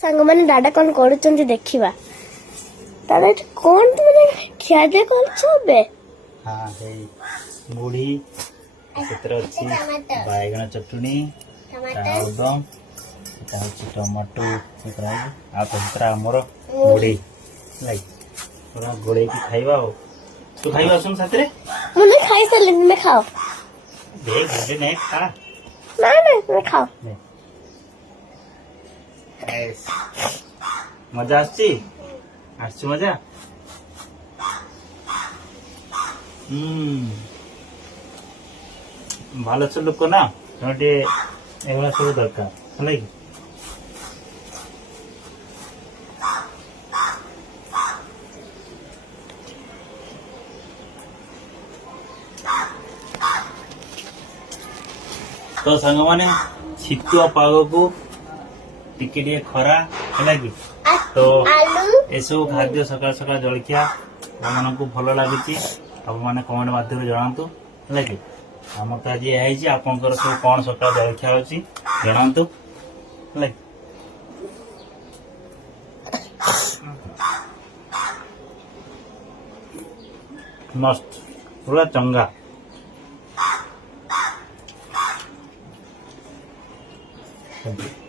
ସାଙ୍ଗମାନେ ଦାଦା କଣ କରୁଛନ୍ତି ଦେଖିବା। ଦାଦା କଣ ତୁମେ ଖିଆପିଆ କରୁଛ ଏବେ? हाँ है मुढ़ी ସେଥିରେ ଅଛି ବାଇଗଣ ଚଟୁଣି ଆଳୁଦମ ଏଟା ହଉଛି ଟମାଟୋ ଆଉ ତା ଭିତରେ ଆମର ମୁଢ଼ି ପୁରା ଗୋଳେଇକି ଖାଇବା ଆଉ ତୁ ଖାଇବା ଆସୁନୁ ସାଥିରେ ମୁଁ ଖାଇସାରିଲିଣି ତୁମେ ଖାଅ। ଦେଖ ଘରେ ନାଇଁ ଖା ନାଇଁ ତୁମେ ଖାଅ। ମଜା ଆସୁଛି ମଜା ଭଲ ଅଛ ଲୋକ ନା ତମେ ଟିକେ ଏଗୁଡ଼ା ସବୁ ଦରକାର ହେଲା କି तो सांग माने शीतुआ पागକୁ ଟିକେ ଟିକେ ଖରା ହେଲା କି तो ଏସବୁ ଖାଦ୍ୟ ସକାଳ ସକାଳ ଜଳଖିଆ ଆପଣମାନଙ୍କୁ ଭଲ ଲାଗୁଛି ଆପଣମାନେ କମେଣ୍ଟ ମାଧ୍ୟମରେ ଜଣାନ୍ତୁ ହେଲା କି ଆମର ତ ଆଜି ଏହା ହେଇଛି ଆପଣଙ୍କର ସବୁ କଣ ସକାଳ ଜଳଖିଆ ହେଉଛି ଜଣାନ୍ତୁ ହେଲା କି मस्त पूरा चंगा Thank you.